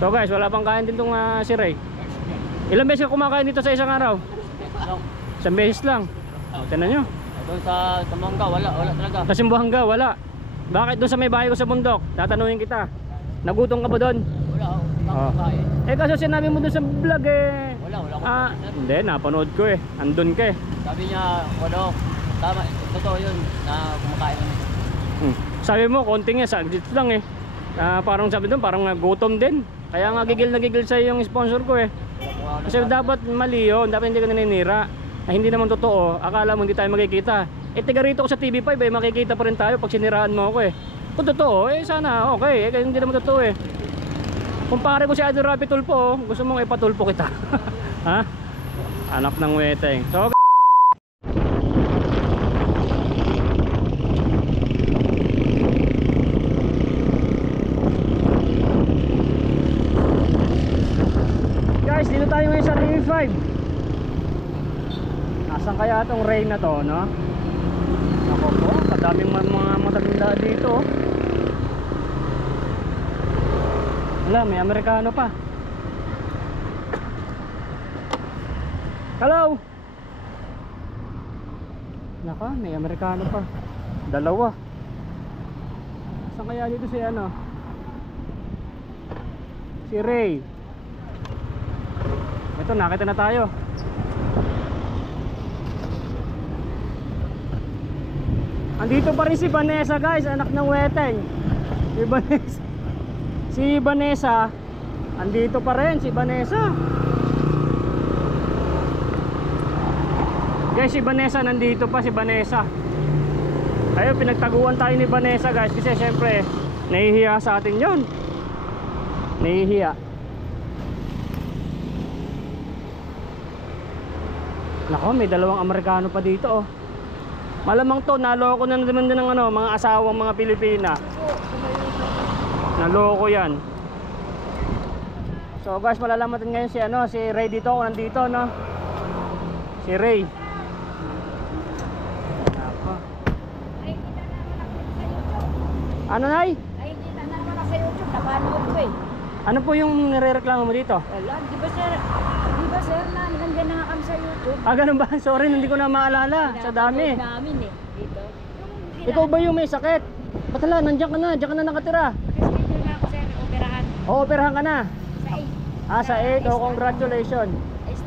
So guys, wala pang kain din tong si Ray. Ilang beses ka kumakain dito sa isang araw? Isang beses lang. O, tingnan nyo. Doon sa Mangga, wala talaga. Sa Simbuhanga, wala. Bakit doon sa may bahay ko sa bundok? Tatanungin kita. Nagutom ka ba doon? Wala, kakain. Eh kasi sinabi mo doon sa vlog eh. Wala. Hindi, napanood ko eh. Andun ka eh. Sabi niya, tama, totoo yun na kumakain naman. Sabi mo, konting saglit lang eh. Parang sabi doon, parang gutom din. Kaya nga gigil na gigil sa'yo yung sponsor ko eh. Kasi dapat mali yun, dapat hindi ka naninira. Hindi naman totoo, akala mo hindi tayo makikita. Eh tiga rito ko sa TV5 eh, makikita pa rin tayo pag siniraan mo ako eh. Kung totoo, eh sana okay, eh hindi naman totoo eh. Kumpare ko si Idol Rapi Tulpo, gusto mong ipatulpo kita. Ha? Anak ng weteng. So guys, dito tayo ngayon sa TV5. Nasaan kaya itong rain na to, no? Ako po, kadaming mga matatanda dito. Wala, may Amerikano pa. Hello! Naka, may Amerikano pa. Dalawa. Nasaan kaya dito si ano? Si Ray. Ito, nakita na tayo. Andito pa rin si Vanessa guys, anak ng weteng. Si Vanessa andito pa rin, si Vanessa. Guys, si Vanessa nandito pa, si Vanessa. Ayun, pinagtaguan tayo ni Vanessa guys. Kasi syempre, nahihiya sa atin yon. Nahihiya. Nako, may dalawang Amerikano pa dito oh. Malamang to, naloko na naman din ng ano, mga asawang mga Pilipina. Naloko yan. So guys, malalaman natin ngayon si ano, si Ray dito, kung nandito no. Si Ray. Ako. Ano nay? Ay, kita na naman sa YouTube, napanood ko eh. Ano po yung nirereklamo mo dito? Wala, di ba sir, na nandiyan na nga kami sa YouTube. Ganun ba? Sorry, hindi ko na maalala. Sa dami. Namin eh, dito. Ikaw ba yung may sakit? Ba't hala, nandiyan ka na nakatira? Schedule na ako sir, operahan. Oo, operahan ka na. Sa 8. Sa 8, congratulations.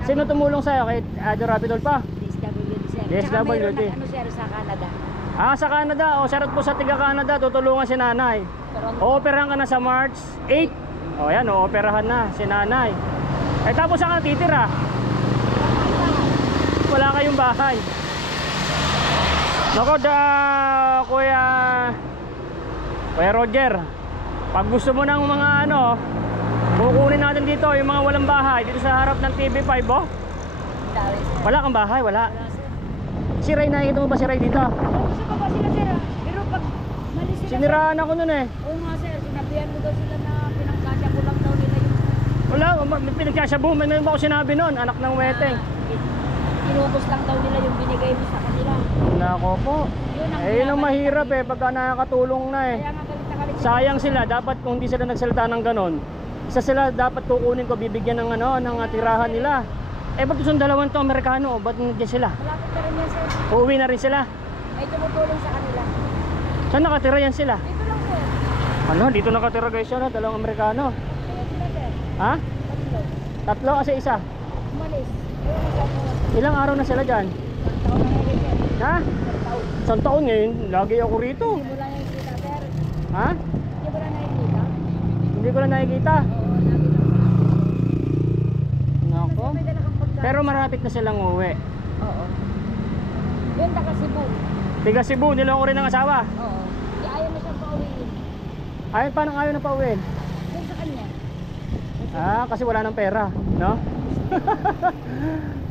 Sino tumulong sa'yo? Kay Idol Rapi Tulpo? DSWD sir. DSWD. Tsaka mayroon ng ano sir, sa Canada. Sa Canada. O, sarot po sa tiga Canada, tutulungan si nanay. Operahan ka na sa March 8. O yan, operahan na si nanay. Eh tapos saan ka titira? Wala kayong bahay. Nako Kuya Roger, pag gusto mo ng mga ano, kukunin natin dito yung mga walang bahay dito sa harap ng TV5 oh. Wala kang bahay, wala. Si Ray, nakikita mo ba si Ray dito? Gusto ko ba sila sir? Pero pag malis sila Siniraan ako nun eh. Oo nga sir, sinabihan mo daw sila na pinangkasya ko lang daw nila yung Wala, pinagkasyabu. May ba ako sinabi nun? Anak ng weteng. inubos lang daw nila yung binigay mo sa kanila. Nako po. Yun ang mahirap eh, pagka nakakatulong na eh. Kaya nga galit na galit. Sayang sila, dapat kung hindi sila nagsalita ng ganon, isa sila dapat kukunin ko, bibigyan ng ano, ng tirahan nila. Eh ba't itong dalawang to Amerikano, ba't nandiyan sila? Malapit na rin yan sir. Uuwi na rin sila. May tumutulong sa kanila. Saan nakatira yan sila? Dito lang sir. Ano, dito nakatira guys yun, dalawang Amerikano. Kaya sila sir. Ha? Tatlo. Tatlo kasi isa. Umalis. Ayun, isa po. Ilang araw na sila dyan? Isang taon na rin sir. Ha? Isang taon. Isang taon ngayon, lagi ako rito. Hindi mo lang nakikita sir. Ha? Hindi mo lang nakikita? Hindi ko na nakikita. Oo, lagi lang. Nako. Kasi may dala kang pagkain. Pero marapit na silang uuwi. Oo. Yun, taga Cebu. Tiga Cebu, niloko rin ng asawa. Oo. Di ayaw na siyang pauwiin. Ay, paano ayaw na pauwi? Yun sa kanya. Kasi wala nang pera, no?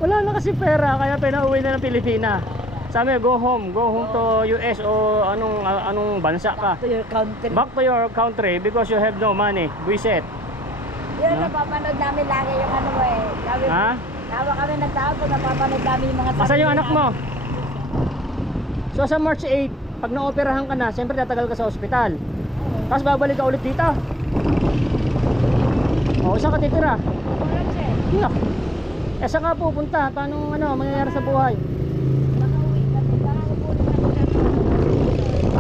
Wala na kasi pera, kaya pinauwi na ng Pilipinas. Sabi, go home to US o anong bansa ka. To your country. Back to your country because you have no money. Buisit. Yun, No? napapanood namin lagi yung ano mo eh. Sabi, Ha? tawa kami nagtawag pag napapanood namin yung mga Asan yung anak mo? So sa March 8, pag naoperahan ka na, siyempre tatagal ka sa ospital. Tapos babalik ka ulit dito. O, saan ka titira? Walang sir. Nak. Eh, saan ka pupunta? Paano mangyayari sa buhay? Nakauwi kami. Nakauwi kami.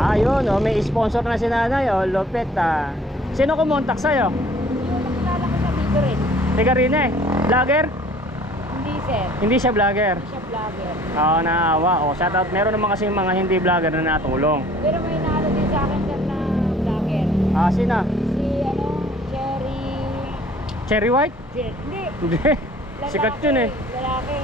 Ayun, may sponsor na si nanay. O, lupit Sino kumontak sa'yo? Yung nakilala ko siya dito rin. Teka rin Vlogger? Hindi sir. Hindi siya vlogger. Hindi siya vlogger. Oo, naawa. O, shoutout. Meron naman kasi mga hindi vlogger na natulong. Pero may naano din sa akin sir na vlogger. Sino? Si Cherry... Cherry White? Hindi. Hindi. Sikat yun eh. Lalaki.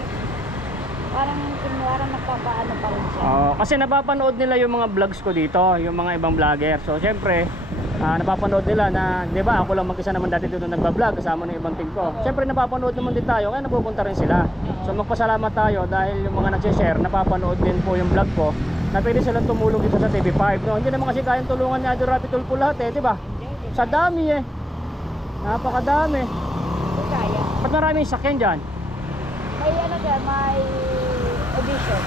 Parang nagpapaano pa rin siya. Kasi napapanood nila yung mga vlogs ko dito, yung mga ibang vlogger. So, syempre, napapanood nila na, di ba, ako lang mag-isa naman dati dito nagbablog kasama ng ibang team ko. Syempre, napapanood naman din tayo, kaya napupunta rin sila. So, magpasalamat tayo dahil yung mga nag-share, napapanood din po yung vlog ko na pwede silang tumulong dito sa TV5. No? Hindi naman kasi kayang tulungan ni Idol Rapi Tulfo lahat di ba? Sa dami napakadami. Hindi kaya. Ba't maraming sakyan dyan? May sir, may audition.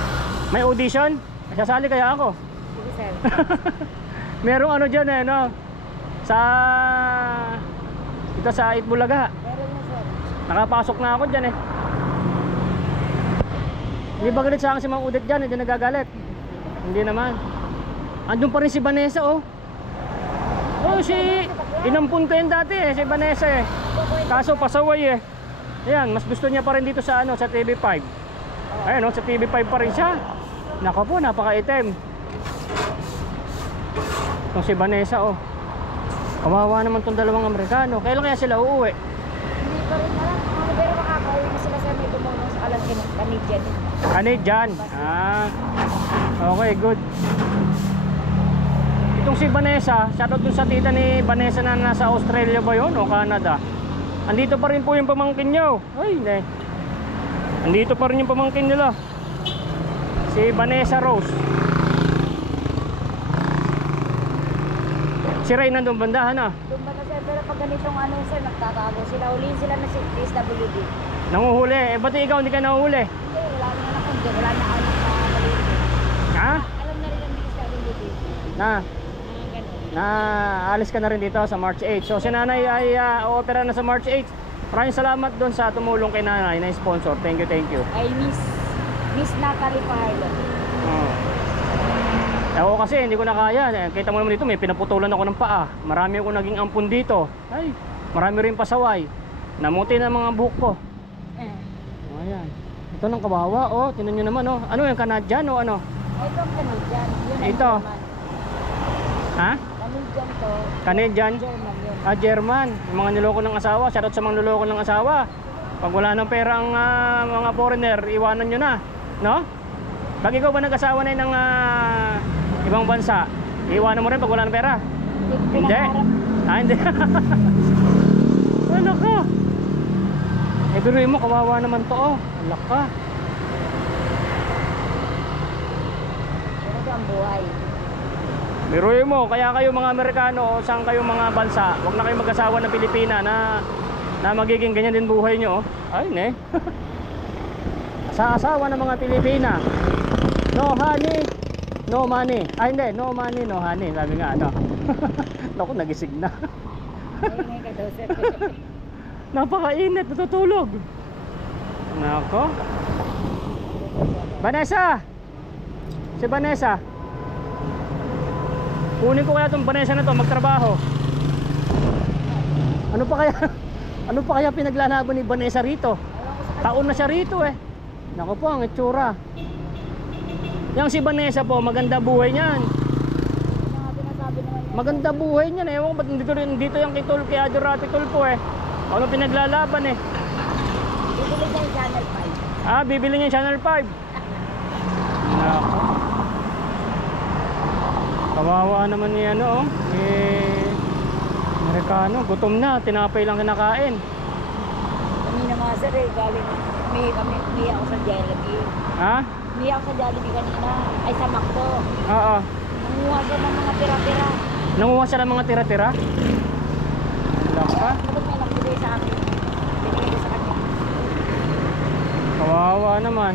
May audition? Sasali kaya ako? Sige sir. Merong dyan no? Ito sa Itbulaga. Meron na sir. Nakapasok na ako dyan Hindi ba galit sa akin si Mang Udet dyan? Hindi nagagalit. Hindi naman. Andun pa rin si Vanessa si inampun ko yun dati si Vanessa Kaso pasaway Ayan, mas gusto niya pa rin dito sa sa TV5. Ayan sa TV5 pa rin siya. Nako po, napakaitim. Itong si Vanessa Kawawa naman tong dalawang Amerikano. Kailan kaya sila uuwi? Hindi pa rin alam. Pero makakauwi na sila sir, may tumulong sa Canadian. Canadian. Okay, good. Itong si Vanessa, shoutout dun sa tita ni Vanessa na nasa Australia ba yun o Canada? Andito pa rin po yung pamangkin nyo. Andito pa rin yung pamangkin nila. Si Vanessa Rose. Si Ray nandun bandahan Doon ba na sir, pero pag ganitong sir, nagtatago sila. Ulihin sila na si DSWD. Nanguhuli. Ba't ikaw hindi ka nanguhuli? Hindi, wala na anak ko. Wala na anak na maliit. Ha? Alam na rin ang DSWD. Ganun. Alis ka na rin dito sa March 8. So si nanay ay o-opera na sa March 8. Maraming salamat doon sa tumulong kay nanay na sponsor. Thank you. Ay Miss Natalie Parlo. Ako kasi hindi ko na kaya. Kita mo naman dito, may pinaputulan ako ng paa. Marami ako naging ampun dito. Marami rin pasaway. Namuti na mga buhok ko. Ayan. Ito ng kawawa Tingnan nyo naman Ano yung Canadian o ano? Ito ang Canadian. Ito. Ha? Canadian to. Canadian? German yun. German. Yung mga niloko ng asawa. Shoutout sa mga niloko ng asawa. Pag wala ng pera ang mga foreigner, iwanan nyo na. No? Pag ikaw ba nag-asawa na ng ibang bansa, iwanan mo rin pag wala ng pera? Hindi. Hindi. Wala ka. Biruin mo, kawawa naman to Wala ka. Ito ang buhay. Biruin mo, kaya kayo mga Amerikano o saan kayo mga bansa, huwag na kayo mag-asawa ng Pilipina na magiging ganyan din buhay nyo Sa asawa ng mga Pilipina, no honey, no money. Hindi, no money, no honey. Sabi nga Naku, nagising na. Ayun ka daw sir. Napakainit, natutulog. Nako. Vanessa! Si Vanessa. Kunin ko kaya itong Vanessa na to magtrabaho. Ano pa kaya pinaglalaban ni Vanessa rito? Taon na siya rito Nako po ang itsura. Yang si Vanessa po, maganda buhay niyan. Maganda buhay niyan Ewan ko ba't dito yung kay Idol Rapi Tulfo Ano pinaglalaban Bibili niya yung Channel 5. Bibili niya yung Channel 5. Nako. Kawawa naman ni Amerikano, gutom na, tinapay lang kinakain. Kanina nga sir galing umihi ako sa Jollibee. Umihi ako sa Jollibee kanina, ay sa McDo. Oo. Nanguha siya ng mga tira-tira. Nanguha siya ng mga tira-tira? Wala ka? Tapos may nagbigay sa akin. Binigay ko sa kanya. Kawawa naman.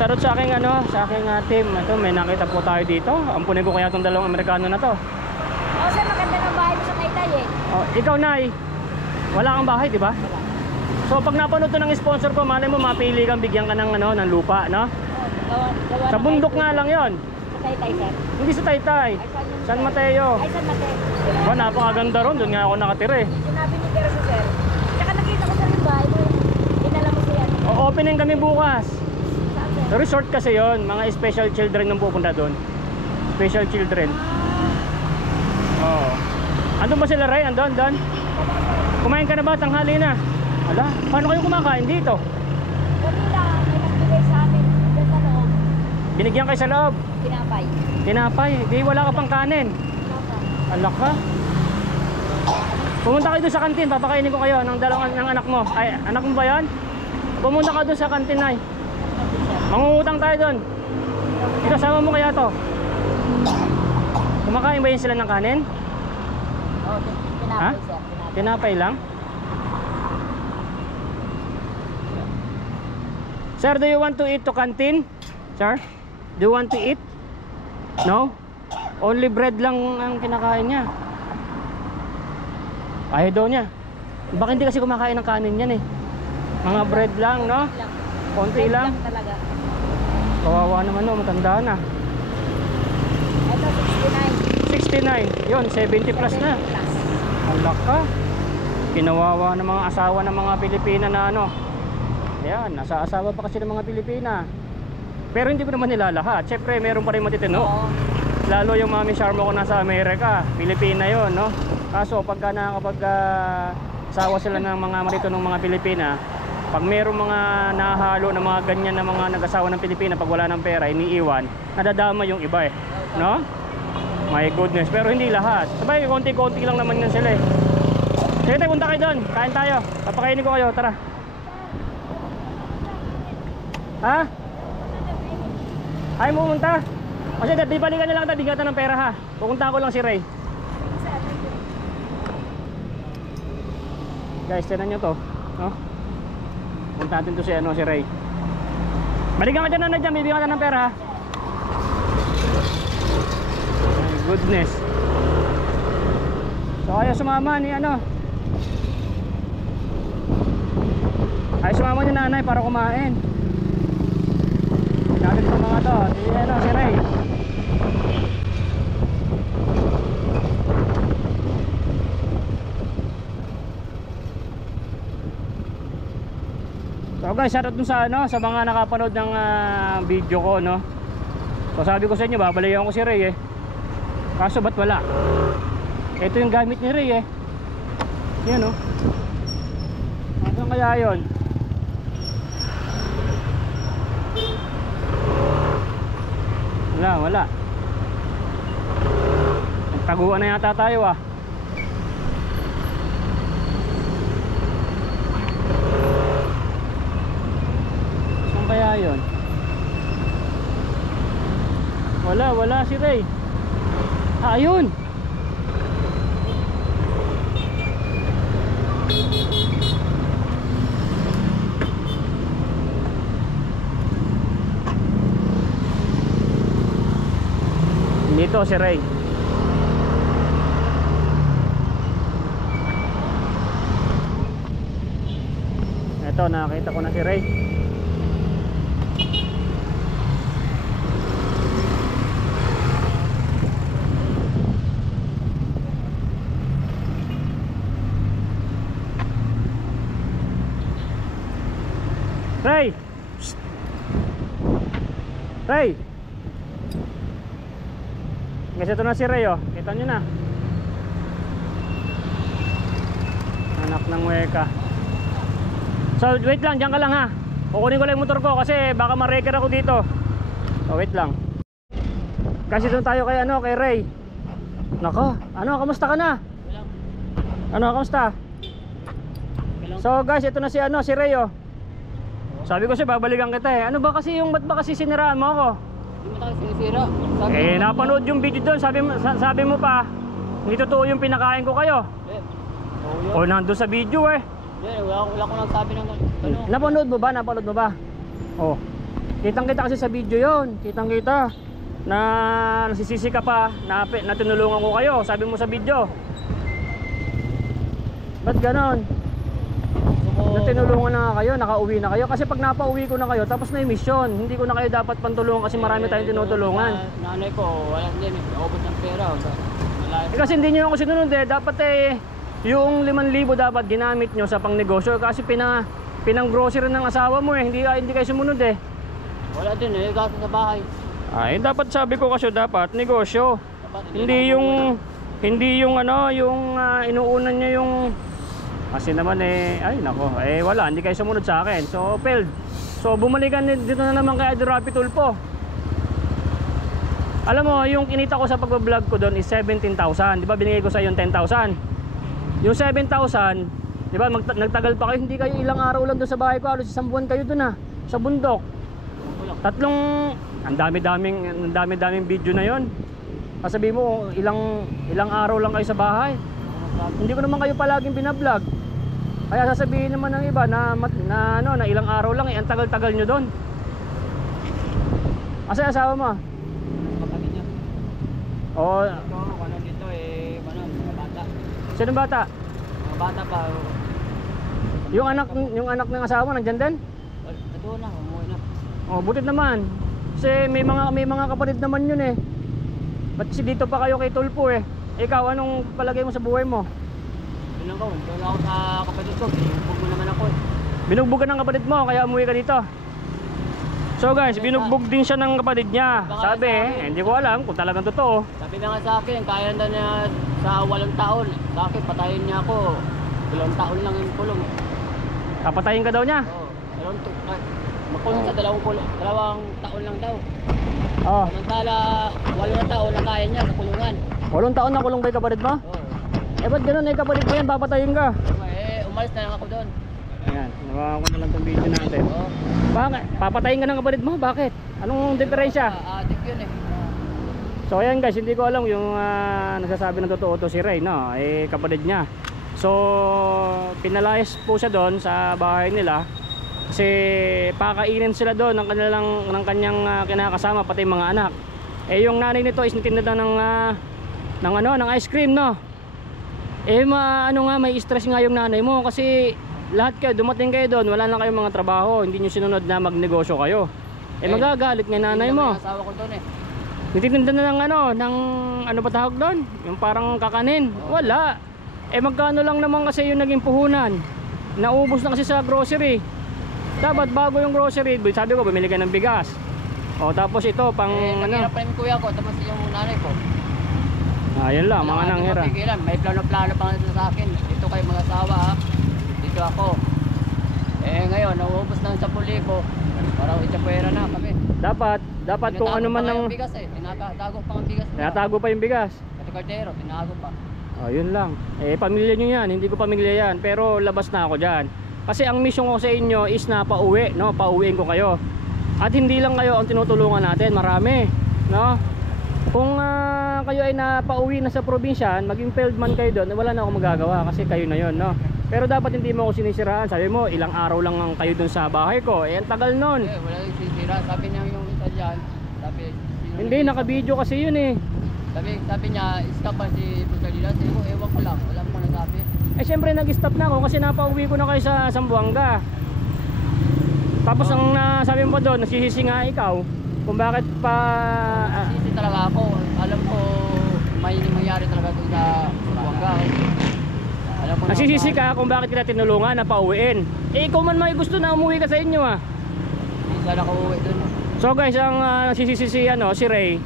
Sarot sa aking sa aking team. Ito, may nakita po tayo dito. Ampunin ko kaya itong dalawang Amerikano na to. Sir, maganda ng bahay mo sa Taytay Ikaw, Nay, Wala kang bahay, di ba? Wala. So pag napanood to ng sponsor ko, malay mo mapili kang bigyan ka ng ano, ng lupa, no? Gawa Sa ng bundok high nga school. lang 'yon. Sa Taytay, sir. Hindi sa Taytay. Ay, saan yun, San sir? Mateo. Ay, San Mateo. Ba, napakaganda ron, doon nga ako nakatira eh. Sinabi ni Teresa, sir. Tsaka nakita ko sa yung bahay mo. Dinala mo siya. Opening kami bukas. Saan, sir? Resort kasi 'yon, mga special children ang pupunta doon. Special children. Oo. Andun ba sila, Ray? Andun, doon? Kumain ka na ba? Tanghali na. Ala, paano kayo kumakain dito? Kanina, may nagbigay sa amin. Diyan sa loob. Binigyan kayo sa loob. Pinapay. Tinapay, di wala ka pang kanin. Alak ka. Pumunta kayo doon sa kantin, papakainin ko kayo ng dalawang ng anak mo. Ay, anak mo ba 'yan? Pumunta ka doon sa kantin, ay. Mangungutang tayo doon. Ikasama mo kaya to. Kumakain ba yun sila ng kanin? Oo, pinapay, Ha? sir. Pinapay. Tinapay lang? Sir, do you want to eat to canteen? Sir? Do you want to eat? No? Only bread lang ang kinakain niya. Ayaw daw niya. Baka hindi kasi kumakain ng kanin yan eh. Mga bread lang, no? Konti Bread lang. talaga. Kawawa naman no, matanda na. Ito, 69. 69. Yun, 70 plus na. 70 plus. Alak ka. Kinawawa ng mga asawa ng mga Pilipina na ano. Ayan, nasa asawa pa kasi ng mga Pilipina. Pero hindi ko naman nila lahat. Siyempre, meron pa rin matitino. Oo. Lalo yung mami Sharma ko nasa Amerika, Pilipina yon, no? Kaso pagka nakakapag asawa sila ng mga marito ng mga Pilipina, pag merong mga nahalo na mga ganyan na mga nag-asawa ng Pilipina, pag wala ng pera, iniiwan, nadadama yung iba eh, no? My goodness, pero hindi lahat. Sabay, konti-konti lang naman yan sila eh. Sige tayo, punta kayo doon, kain tayo, papakainin ko kayo, tara. Ha? Ay mo pumunta? Kasi di balikan na lang tayo, bigyan ng pera ha. Pupunta ko lang si Ray. Guys, tinan nyo to, no? Punta natin to si ano, si Ray. Balikan ka dyan na dyan, bibigyan ka ng pera ha. My goodness. So ayaw sumama ni ano. Ayaw sumama ni nanay para kumain. Natin sa mga to, si ano, si Ray. So guys, shoutout dun sa ano, sa mga nakapanood ng video ko, no. So sabi ko sa inyo, babalikan ko si Ray eh. Kaso ba't wala? Ito yung gamit ni Ray eh. Yan oh. Ano kaya yun? Wala. Nagtaguan na yata tayo ah. Saan kaya yun? Wala si Ray. Ah, ayun. Dito si Ray. Ito, nakakita ko na si Ray. Ray! Psst. Ray! Kasi ito na si Ray oh. Kita nyo na. Anak ng weka. So wait lang, dyan ka lang ha. Kukunin ko lang yung motor ko kasi baka ma-wrecker ako dito. So wait lang. Kasi doon tayo kay ano, kay Ray. Nako, ano, kamusta ka na? Ano, kamusta? So guys, ito na si ano, si Ray oh. Sabi ko siya, babalikan kita eh. Ano ba kasi yung, ba't ba kasi siniraan mo ako? Hindi mo tayo sinisira. Napanood yung video doon, sabi mo pa, hindi totoo yung pinakain ko kayo. O nandun sa video eh. Wala ko nagsabi ng ano. Napanood mo ba? Oh. Kitang-kita kasi sa video yon. Kitang-kita na nasisisi ka pa na tinulungan ko kayo. Sabi mo sa video. Ba't ganon? Nung tinulungan na nga kayo, nakauwi na kayo. Kasi pag napauwi ko na kayo, tapos na yung mission. Hindi ko na kayo dapat pantulungan kasi marami tayong tinutulungan. Nanay ko, wala din eh. Naubos ng pera. Kasi hindi nyo ako sinunod eh. Dapat yung 5,000 dapat ginamit nyo sa pangnegosyo. Kasi pinang grocery ng asawa mo eh. Hindi kayo sumunod eh. Wala din eh, gasto sa bahay. Ay, dapat sabi ko kasi dapat negosyo. Dapat, Hindi yung inuunan niya yung kasi naman ay nako, wala, hindi kayo sumunod sa akin. So, failed. So, bumalikan dito na naman kay Rapi Tulfo. Alam mo, yung kinita ko sa pagbablog ko doon is 17,000. Di ba binigay ko sa yung 10,000? Yung 7,000, di ba nagtagal pa kayo, hindi kayo ilang araw lang doon sa bahay ko, halos isang buwan kayo doon sa bundok. Ang dami-daming video na yon. Sabi mo, ilang araw lang kayo sa bahay. Hindi ko naman kayo palaging binablog. Kaya sasabihin naman ng iba na ilang araw lang ang tagal-tagal nyo doon. Asa asawa mo? Kapatid niya. Oo. Ano dito mga bata. Sino bata? Mga bata pa. Yung anak ng asawa mo nandiyan din? Ito na, umuwi na. Oh, butit naman. Kasi may mga kapatid naman yun eh. Ba't kasi dito pa kayo kay Tulfo eh? Ikaw, anong palagay mo sa buhay mo? Doon ako sa kapatid ko. Binugbog mo naman ako eh. Binugbog ka ng kapatid mo, kaya umuwi ka dito. So guys, binugbog din siya ng kapatid niya. Sabi hindi ko alam kung talagang totoo. Sabi na nga sa akin, kaya na niya sa 8 taon. Sa akin, patayin niya ako. 2 taon lang yung kulong. Papatayin ka daw niya? Oo. Makulong sa 2 taon lang daw. Oo. Samantala, 8 taon na kaya niya sa kulungan. 8 taon na kulong ba yung kapatid mo? Oo. Ba't ganun kapatid mo yan, papatayin ka? Umalis na lang ako doon. Ayan, nakuha ko na lang itong video natin. Oo. Bakit? Papatayin ka ng kapatid mo? Bakit? Anong diferensya? Adik yun eh. So ayan guys, hindi ko alam yung nagsasabi ng totoo to si Ray, no? Kapatid niya. So pinalayas po siya doon sa bahay nila kasi pakainin sila doon ng kanyang kinakasama pati mga anak. Yung nanay nito is nitinda ng ice cream, no? May stress nga yung nanay mo kasi lahat kayo dumating kayo doon, wala na kayong mga trabaho, hindi niyo sinunod na magnegosyo kayo. Magagalit nga nanay mo. Asawa ko doon eh. Nititinda na ng ano ba tawag doon? Yung parang kakanin. Wala. Magkano lang naman kasi yung naging puhunan. Naubos na kasi sa grocery. Dapat bago yung grocery, sabi ko bumili ka ng bigas. Tapos ito pang Naghirap pa yung kuya ko, tapos yung nanay ko. Ayun lang, mga nanghira. May plano-plano pa nga sa akin. Dito kayo mga asawa ha. Dito ako. Ngayon, nauubos na ng 10,000. Parang itapwera na kami. Dapat kung ano man ng bigas eh. Tinatago pa ang bigas. Tinatago pa yung bigas. Pati kardero, tinago pa. Yun lang. Pamilya nyo yan, hindi ko pamilya yan. Pero labas na ako dyan. Kasi ang mission ko sa inyo is na pauwi, no? Pauwiin ko kayo. At hindi lang kayo ang tinutulungan natin, marami, no? Kung kayo ay napauwi na sa probinsya, maging field man kayo doon, wala na akong magagawa kasi kayo na yon, no? Pero dapat hindi mo ako sinisiraan. Sabi mo, ilang araw lang ang kayo doon sa bahay ko. Ang tagal nun. Wala yung sinisira. Sabi niya yung isa dyan. Hindi, naka-video kasi yun eh. Sabi niya, stop pa si Pusalila. Sabi ko, ewan ko lang. Wala mo nagsabi. Syempre nag-stop na ako kasi napauwi ko na kayo sa Zamboanga. Tapos ang sabi mo doon, nasisisi nga ikaw kung bakit pa Nasisisi talaga ako. Alam ko may mangyari talaga doon sa Zamboanga. Nagsisisi ka kung bakit kita tinulungan na pauwiin. Ikaw man may gusto na umuwi ka sa inyo Isa na ako uwi doon. So guys, ang nagsisisi si Ray.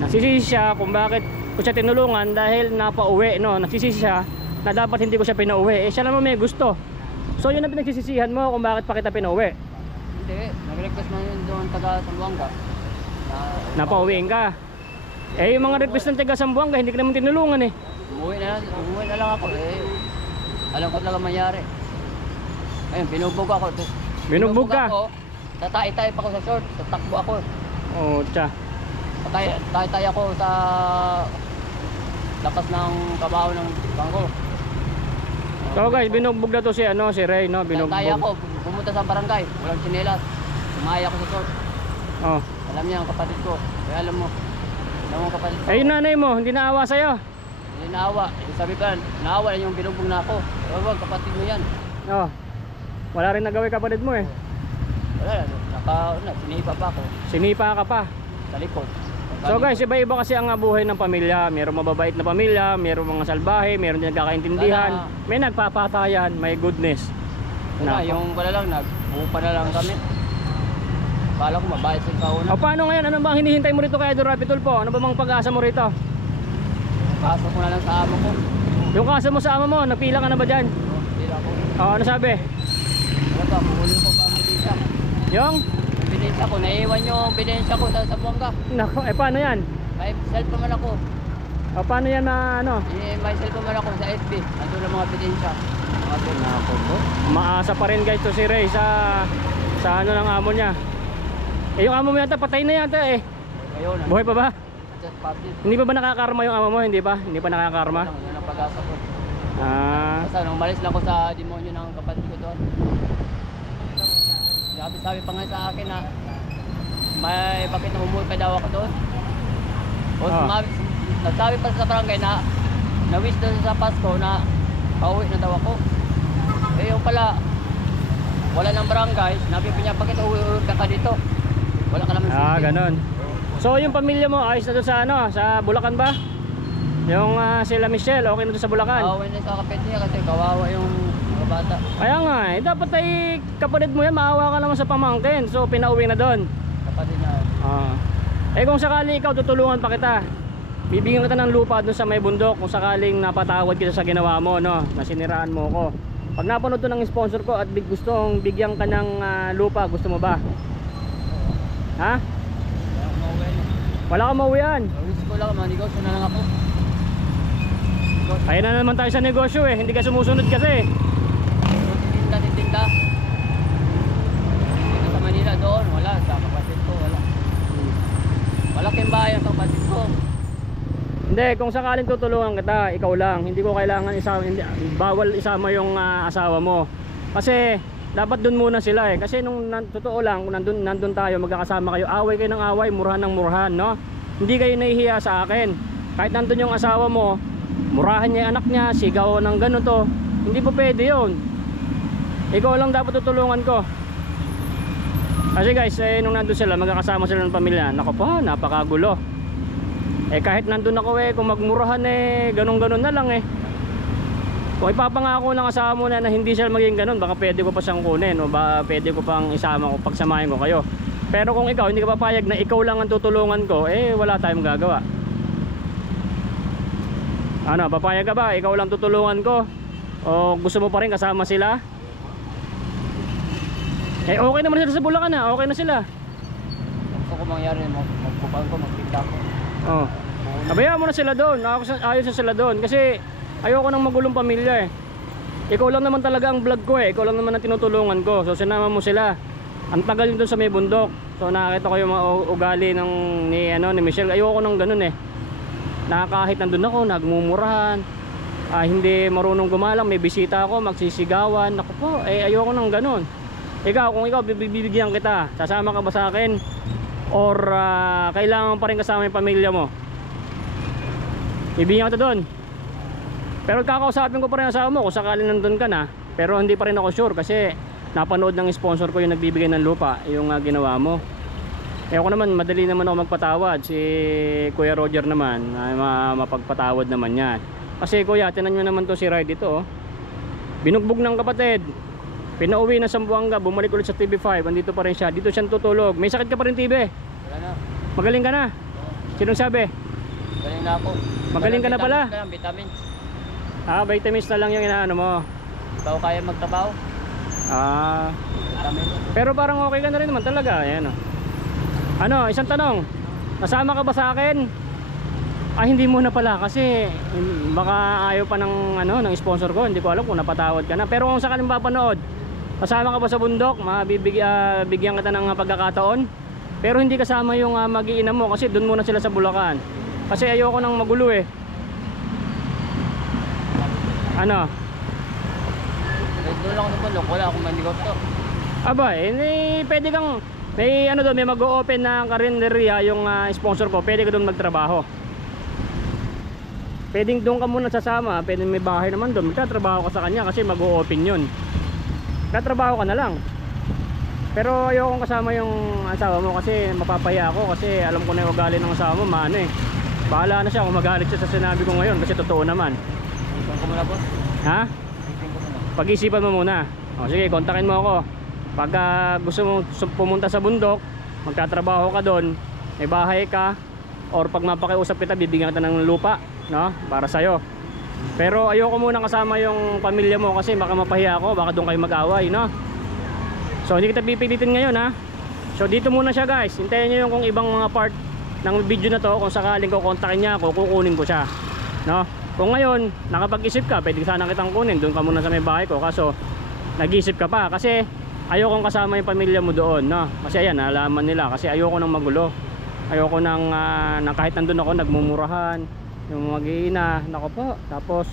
Nagsisisi siya kung bakit ko siya tinulungan dahil napauwi, no? Nagsisisi siya na dapat hindi ko siya pinauwi. Siya naman may gusto. So yun ang pinagsisisihan mo kung bakit pa kita pinauwi. Hindi, nag-request man yun doon taga Zamboanga. Napauwiin ka. Yung mga request ng taga Zamboanga, hindi ka naman tinulungan eh. Umuwi na lang ako alam ko talaga mangyari. Ayun, binugbog ako. Binugbog ka? Ako, tatay-tay pa ako sa short, tatakbo ako. Tsa. Tatay ako sa lakas ng kabaho ng bangko. So guys, binugbog na to si Ray, no? Binugbog. Tatay ako, pumunta sa barangay, walang tsinelas. Sumaya ako sa short. Alam niya ang kapatid ko, kaya alam mo ang kapatid ko. Yung nanay mo, hindi naawa sa'yo? Hindi naawa. Sabi ko, naawa na yung binugbog na ako. Huwag, kapatid mo yan. Oh. Wala rin nagawi kapatid mo eh. Wala, sinipa pa ako. Sinipa ka pa. Sa likod. So guys, iba-iba kasi ang buhay ng pamilya. Mayroong mababait na pamilya, mayroong mga salbahe, mayroong din nagkakaintindihan, may nagpapatayan, may goodness. Wala, yung wala lang, nagpupa na lang kami. Kala ko mabait sa kauna. O paano ngayon? Ano bang hinihintay mo rito kay Idol Rapi Tulfo? Ano ba bang pag-asa mo rito? Kaso ko na lang sa amo ko. Yung kaso mo sa ama mo, nagpila ka na ba dyan? Pila ko. O ano sabi? Wala ba, kukunin ko ba ang bidensya? Yung? Yung bidensya ko, naiiwan yung bidensya ko sa Buanga. Nako, paano yan? May cellphone man ako. O paano yan na ano? May cellphone man ako sa FB. Nandun ang mga bidensya. Nandun na ako po. Maasa pa rin guys to si Ray sa ano ng amo niya. Eh yung amo mo yata, patay na yata eh. Ngayon, Buhay pa ba? just public. Hindi pa ba nakakarma yung amo mo? Hindi pa? Hindi pa nakakarma? Yun ang pag-asa ko. Ah, Basta nung umalis lang ko sa demonyo ng kapatid ko doon. Sabi pa nga sa akin na bakit namumuhay pa daw ako doon. O nagsabi pa sa barangay na na-wish doon sa Pasko na pauwi na daw ako. Eh yung pala, wala ng barangay, sinabi pa niya, bakit uwi ka dito? Wala ka naman sisi. ganon. So yung pamilya mo, ayos na doon sa ano? Sa Bulacan ba? Yung sila Michelle, okay na doon sa Bulacan? Pauwi na sa kapatid niya kasi kawawa yung mga bata. Kaya nga eh, dapat ay kapatid mo yan, maawa ka naman sa pamangkin. So pinauwi na doon. Kapatid niya. Eh kung sakaling ikaw, tutulungan pa kita. Bibigyan kita ng lupa doon sa may bundok kung sakaling napatawad kita sa ginawa mo, no? Nasiniraan mo ko. Pag napanood to ng sponsor ko at gustong bigyan ka ng lupa, gusto mo ba? Ha? Wala kang mauwian. Wish ko lang, manegosyo na lang ako. Kaya na naman tayo sa negosyo eh, hindi ka sumusunod kasi. Tinda. Dito sa Manila doon, wala. Sa kapatid ko, wala. Malaking bayan sa kapatid ko. Hindi, kung sakaling tutulungan kita, ikaw lang. Hindi ko kailangan bawal isama yung asawa mo. Kasi dapat dun muna sila eh. Kasi nung totoo lang, kung nandun tayo, magkakasama kayo, away kayo ng away, murahan ng murahan, no? Hindi kayo nahihiya sa akin. Kahit nandun yung asawa mo, murahan niya yung anak niya, sigaw ng ganito, hindi po pwede yun. Ikaw lang dapat tutulungan ko. Kasi guys, nung nandun sila, magkakasama sila ng pamilya, nako po, napakagulo. Kahit nandun ako kung magmurahan ganun-ganun na lang Kung ipapangako ng asawa mo na hindi siya maging ganun, baka pwede ko pa siyang kunin o baka pwede ko pang isama ko, pagsamahin ko kayo. Pero kung ikaw hindi ka papayag na ikaw lang ang tutulungan ko, wala tayong gagawa. Ano, papayag ka ba? Ikaw lang tutulungan ko? O gusto mo pa rin kasama sila? Okay naman sila sa Bulacan na, okay na sila. Gusto ko mangyari, magpupan ko, magpinta ko. Abayaan mo na sila doon. Ayos na sila doon kasi ayoko nang magulong pamilya Ikaw lang naman talaga ang vlog ko Ikaw lang naman ang tinutulungan ko. So sinama mo sila. Ang tagal doon sa may bundok. So nakakita ko yung mga ugali ni Michelle. Ayoko nang ganun kahit nandun ako, nagmumurahan, hindi marunong gumalang, may bisita ako, magsisigawan. Naku po, ayoko nang ganun. Ikaw, kung ikaw bibigyan kita, sasama ka ba sa akin? Or kailangan pa rin kasama yung pamilya mo? Bibigyan kita doon. Pero kakausapin ko pa rin ang asawa mo kung sakaling nandun ka na. Pero hindi pa rin ako sure kasi napanood ng sponsor ko yung nagbibigay ng lupa, yung ginawa mo. Ako naman, madali naman ako magpatawad. Si Kuya Roger naman, mapagpatawad naman yan. Kasi kuya, tinan nyo naman to si Ride dito binugbog ng kapatid, pinauwi na sa Buanga, bumalik ulit sa TV5, andito pa rin siya, dito siya tutulog. May sakit ka pa rin, TV? Wala na. Magaling ka na? Sinong sabi? Galing na ako. Magaling ka na pala? Vitamins. Vitamins na lang yung inaano mo. Ikaw kaya magtrabaho? Vitamins. Pero parang okay ka na rin naman talaga. Ayan Ano, isang tanong, nasama ka ba sa akin? Hindi muna pala kasi baka ayaw pa ng ng sponsor ko, hindi ko alam kung napatawad ka na. Pero kung sakaling papanood, kasama ka ba sa bundok, bigyan kita ng pagkakataon. Pero hindi kasama yung mag-iina mo kasi doon muna sila sa Bulacan. Kasi ayoko nang magulo Ano? Doon lang ako sa bundok, wala akong manegosyo. Pwede kang may doon, may mag-o-open na karinderya yung sponsor ko, pwede ka doon magtrabaho. Pwedeng doon ka muna sasama, pwede may bahay naman doon, magtatrabaho ka sa kanya kasi mag-o-open yun. tatrabaho ka na lang. Pero ayokong kasama yung asawa mo kasi mapapaya ako, kasi alam ko na yung ugali ng asawa mo, maano eh. Bahala na siya kung magalit siya sa sinabi ko ngayon kasi totoo naman. Isipin ko muna boss. Ha? Isipin ko muna. Pag-isipan mo muna. O sige, kontakin mo ako. Pagka gusto mo pumunta sa bundok, magtatrabaho ka doon, may bahay ka, or pag mapakiusap kita, bibigyan kita ng lupa, no? Para sa'yo. Pero ayoko muna kasama yung pamilya mo kasi baka mapahiya ako, baka doon kayo mag-away, no? So hindi kita pipilitin ngayon, ha? So dito muna siya, guys. Hintayin nyo yung kung ibang mga part ng video na to, kung sakaling kukontakin niya ako, kukunin ko siya, no? Kung ngayon nakapag-isip ka, pwede sana kitang kunin, doon ka muna sa may bahay ko. Kaso nag-isip ka pa kasi ayokong kasama yung pamilya mo doon, no? Kasi ayan, nalaman nila kasi ayoko nang magulo. Ayoko nang kahit nandun ako nagmumurahan yung mga mag-iina, nako po. Tapos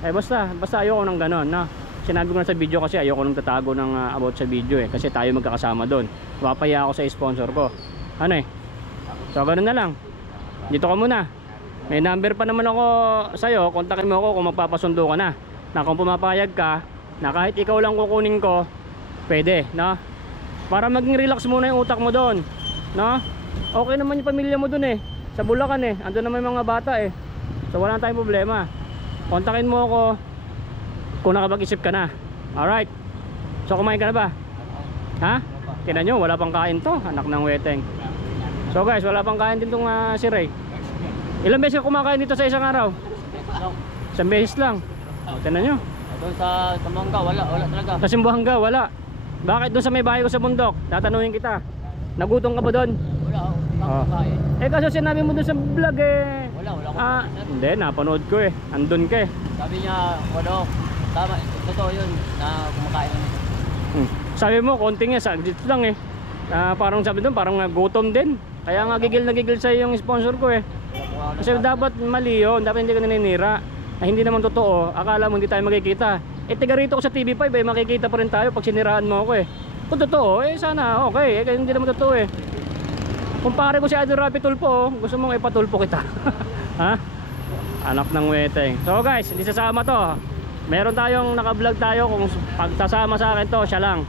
basta ayoko nang ganon, no? Sinabi ko na sa video kasi ayoko nang tatago ng about sa video eh, kasi tayo magkakasama doon. Papaya ako sa sponsor ko. Ano eh? So ganun na lang. Dito ka muna. May number pa naman ako sa'yo. Kontakin mo ako kung magpapasundo ka na. Na kung pumapayag ka, na kahit ikaw lang kukunin ko, pwede, no? Para maging relax muna yung utak mo doon, no? Okay naman yung pamilya mo doon eh. Sa Bulacan eh. Andun naman yung mga bata eh. So wala tayong problema. Kontakin mo ako kung nakapag-isip ka na. Alright. So kumain ka na ba? Ha? Tingnan nyo, wala pang kain to. Anak ng weteng. So guys, wala pang kain din tong si Ray. Ilang beses ka kumakain dito sa isang araw? Isang beses lang. Tingnan nyo. Doon sa Mangga, wala talaga. Sa Simbuanga, wala. Bakit doon sa may bahay ko sa bundok? Tatanungin kita. Nagutom ka ba doon? Wala Oh. kain. Kaso sinabi mo doon sa vlog eh. Wala akong Hindi, napanood ko eh. Andun ka eh. Sabi niya, tama, totoo yun, na kumakain naman. Sabi mo, konting nga, saglit lang eh. Parang sabi doon, parang gutom din. Kaya nga gigil na gigil sa'yo yung sponsor ko eh. Kasi dapat mali yun, dapat hindi ka naninira. Hindi naman totoo, akala mo hindi tayo makikita. Tiga rito ko sa TV5 eh, makikita pa rin tayo pag siniraan mo ako eh. Kung totoo, sana okay, hindi naman totoo eh. Kumpare ko si Idol Rapi Tulpo, gusto mong ipatulpo kita. Ha? Anak ng weteng. So guys, hindi sasama to. Meron tayong naka-vlog tayo, kung pagsasama sa akin to, siya lang.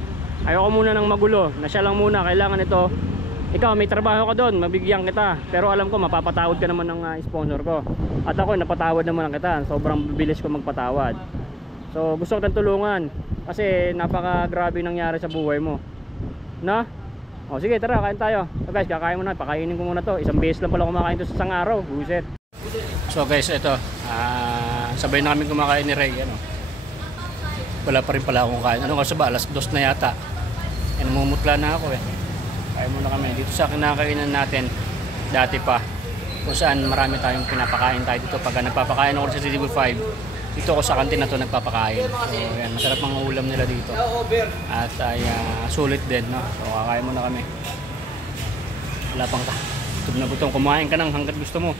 Ayoko muna ng magulo, na siya lang muna, kailangan ito. Ikaw may trabaho ka doon, mabigyan kita. Pero alam ko mapapatawad ka naman ng sponsor ko. At ako napatawad naman kita. Sobrang bilis ko magpatawad. So gusto ko tayong tulungan kasi napaka-grabe nangyari sa buhay mo. Na? O sige, tara, kain tayo. So guys, kakain muna, pakainin ko muna to. Isang beses lang pala kumakain to sa isang araw. Buset. So guys, ito sabay na kami kumakain ni Ray, ano. Wala pa rin pala akong kain. Ano nga ba? Alas 2 na yata. Namumutla na ako eh. Kain muna kami. Dito sa kinakainan natin, dati pa, kung saan marami tayong pinapakain tayo dito. Pag nagpapakain ako sa CDB5, dito ako sa kantin na to nagpapakain. So yan, masarap ang ulam nila dito. At ay sulit din, no? So kakain muna kami. Wala pang gutom na butong. Kumain ka nang hanggat gusto mo.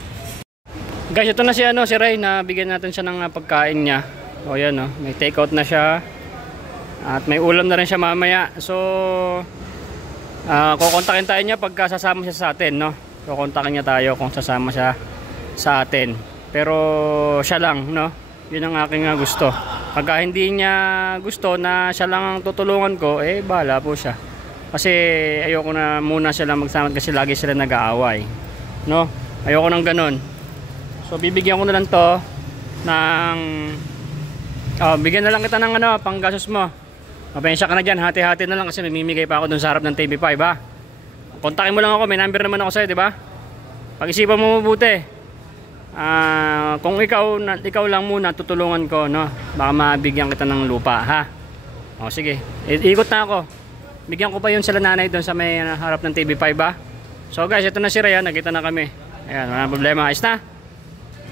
Guys, ito na si si Ray, na bigyan natin siya ng pagkain niya. O yan, no? May take out na siya. At may ulam na rin siya mamaya. So kukontakin tayo niya pagka sasama siya sa atin, no? Kukontakin niya tayo kung sasama siya sa atin. Pero siya lang, no? Yun ang aking gusto. Pagka hindi niya gusto na siya lang ang tutulungan ko, bahala po siya. Kasi ayoko na muna sila magsama kasi lagi sila nag-aaway, no? Ayoko nang ganun. So bibigyan ko na lang to ng bigyan na lang kita ng panggastos mo. Mapensya ka na dyan, hati-hati na lang kasi mamimigay pa ako dun sa harap ng TV5, ha? Kontakin mo lang ako, may number naman ako sa'yo, di ba? Pag-isipan mo mabuti. Kung ikaw lang muna tutulungan ko, no? Baka mabigyan kita ng lupa, ha? O sige, ikot na ako. Bigyan ko pa yun sila nanay doon sa may harap ng TV5, ha? So guys, ito na si Ray, nakita na kami. Ayan, walang problema, ayos na?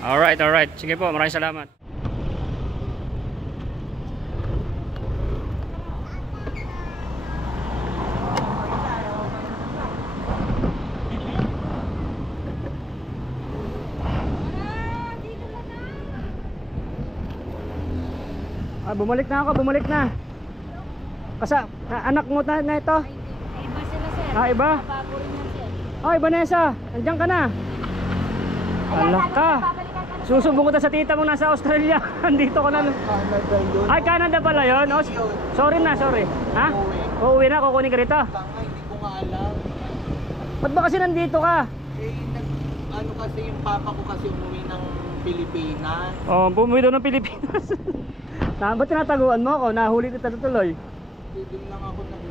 Alright. Sige po, maraming salamat. Bumalik na ako, bumalik na. Kasi anak mo na ito. Iba sila, sir. Iba? Bago rin yan, sir. Vanessa, nandiyan ka na. Alak ka. Babalikan ka Susubong ko ta sa tita mo nasa Australia. Andito ka na. Canada yun. Ay, Canada pala yun. Oh, sorry na, sorry. Ha? Uuwi na, kukunin ka rito. Tanga, hindi ko nga alam. Ba't ba kasi nandito ka? Ano kasi yung papa ko kasi umuwi ng Pilipinas. Oh, bumuwi doon ng Pilipinas. Ba't tinataguan mo ako? Nahuli kita tuloy. Bibig lang ako ng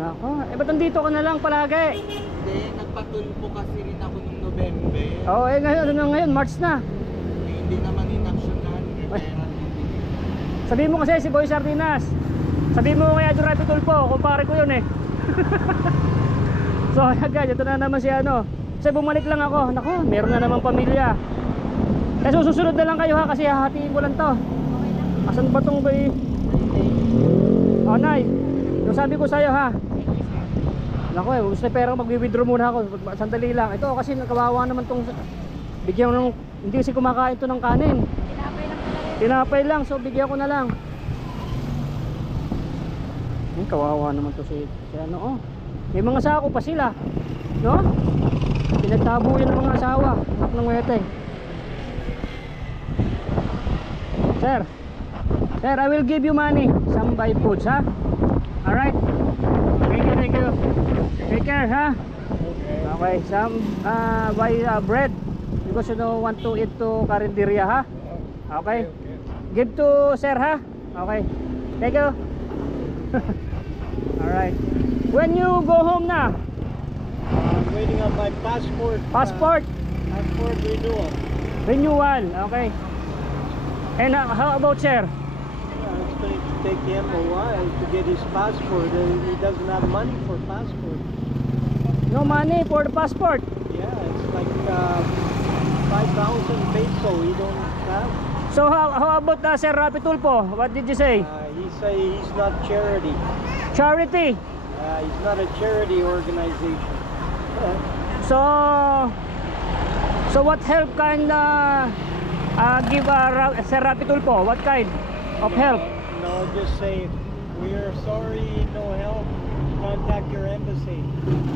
Nako, ba't nandito ka na lang palagi? Hindi, nagpatulpo kasi rin ako nung November. Oo, ngayon, ano na ngayon? March na. Hindi naman inaksyonan. Sabihin mo kasi si Boy Sardinas. Sabihin mo kaya Jurapi Tulpo, kumpare ko yun eh. So agad, ito na naman si ano. Kasi bumalik lang ako. Nako, meron na namang pamilya. Kasi susunod na lang kayo ha, kasi hahatiin ko lang to. Asan ba tong Boy? Oh, Nay, yung sabi ko sa'yo ha. Nako eh, gusto na pera, mag-withdraw muna ako. Sandali lang. Ito kasi kawawa naman tong bigyan ng, hindi kasi kumakain to ng kanin. Tinapay lang, so bigyan ko na lang. Kawawa naman to si ano, oh. May mga sako pa sila, no? Pinagtabo yan ng mga asawa. Anak ng weteng. Sir, I will give you money. Some buy foods, ha? Alright. Thank you. Take care, ha? Okay, some buy bread because you don't want to eat to karinderya, ha? Okay. Give to sir, ha? Okay. Thank you. Alright. When you go home na? I'm waiting on my passport. Passport? Passport renewal. Renewal, okay. And how about sir? It's going to take him a while to get his passport. He doesn't have money for passport. No money for the passport? Yeah, it's like 5,000 peso he don't have. So how about Sir Rapi Tulpo? What did you say? He say he's not charity. Charity? He's not a charity organization. So what help can give Sir Rapi Tulpo? What kind of help? No, just say we are sorry, no help. Contact your embassy.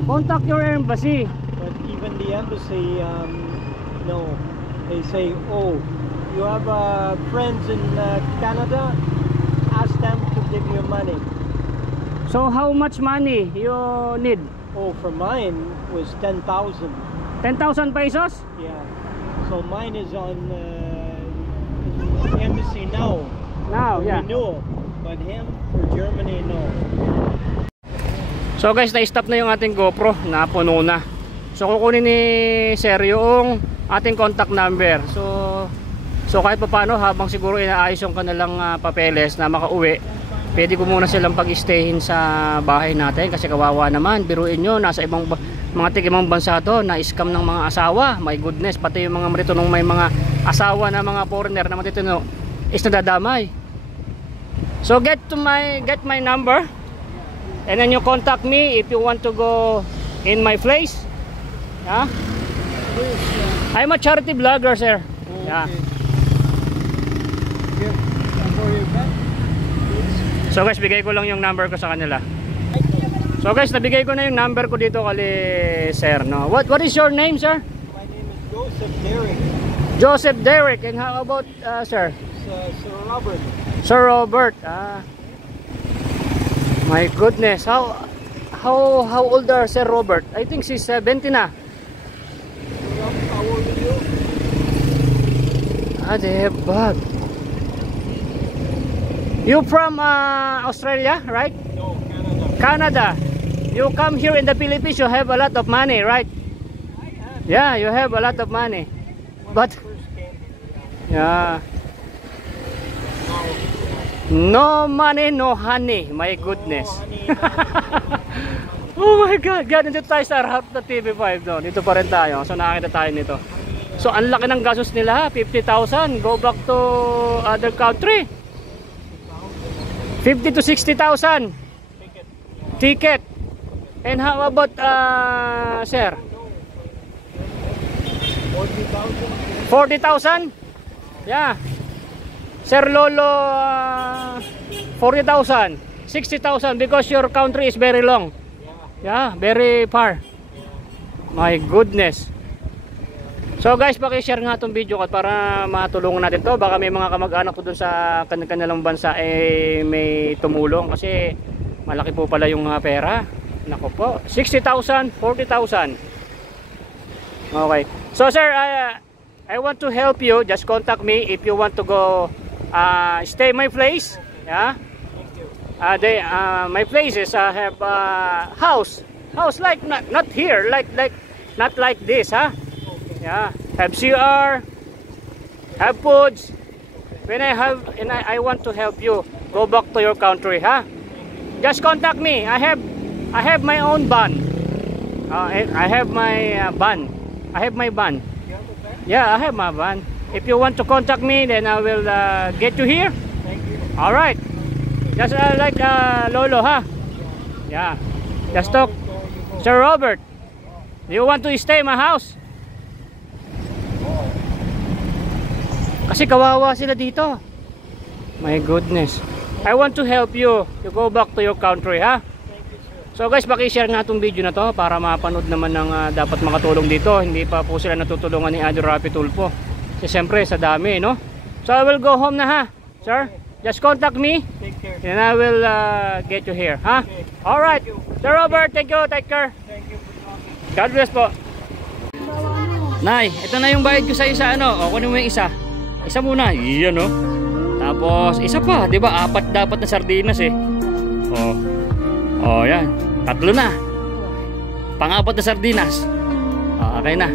Contact your embassy. But even the embassy, no. They say, oh, you have friends in Canada. Ask them to give you money. So how much money you need? Oh, for mine was 10,000. 10,000 pesos? Yeah. So mine is on embassy now. Now, yeah. Renewal. But him for Germany, no. So guys, na-stop na yung ating GoPro, napuno na. So kukunin ni Sir yung ating contact number. So kahit pa paano, habang siguro inaayos yung kanilang papeles na makauwi, pwede ko muna silang pag-stayin sa bahay natin kasi kawawa naman. Biruin nyo, nasa ibang mga tig-ibang bansa to, na-scam ng mga asawa. My goodness, pati yung mga maritunong may mga asawa na mga foreigner na matitino is nadadamay. So get my number and then you contact me if you want to go in my place. Yeah? I'm a charity vlogger, sir. Yeah. So guys, bigay ko lang yung number ko sa kanila. So guys, nabigay ko na yung number ko dito kay sir, no. What is your name, sir? My name is Joseph Derrick. Joseph Derrick. And how about sir? Sir Robert. Sir Robert. My goodness. How old are Sir Robert? I think she's 70 na. How old are you? They have bag. You from Australia, right? No, Canada. Canada. You come here in the Philippines, you have a lot of money, right? I have. Yeah, you have a lot of money. But First came yeah. No money, no honey. My goodness. Oh my God. God, nandito tayo sa harap na TV5 doon. Dito pa rin tayo. So nakakita tayo nito. So ang laki ng gastos nila, 50,000. Go back to other country. 50 to 60,000 ticket. And how about sir? 40,000? Yeah. Sir Lolo, 40,000, 60,000 because your country is very long. Yeah, very far. My goodness. So guys, paki-share nga itong video ko para matulungan natin to. Baka may mga kamag-anak ko dun sa kanilang bansa may tumulong kasi malaki po pala yung pera. Nako po, 60,000, 40,000. Okay. So sir, I want to help you. Just contact me if you want to go stay my place. Yeah. My place is have house like not here, not like this, huh? Yeah. Have CR, have foods. When I want to help you go back to your country, huh? Just contact me. I have my own van. I have my van. I have my van. Yeah, I have my van. If you want to contact me, then I will get you here. Thank you. All right. Just like Lolo, huh? Yeah. Just talk. Sir Robert, do you want to stay in my house? Kasi kawawa sila dito. My goodness. I want to help you to go back to your country, ha? So guys, paki-share nga itong video na to para mapanood naman ng dapat makatulong dito. Hindi pa po sila natutulungan ni Idol Rapi Tulfo. Kasi siyempre sa dami, no? So I will go home na, ha? Sir, just contact me. Take care. And I will get you here, ha? Alright. Sir Robert, thank you. Take care. Thank you for talking. God bless po. Nay, ito na yung bayad ko sa isa, ano? O, kunin mo yung isa. Isa muna. Iyan, no? Tapos, isa pa. Diba? 4 dapat na sardinas, eh. O, yan. 3 na. Pang-4 na sardinas. Okay na.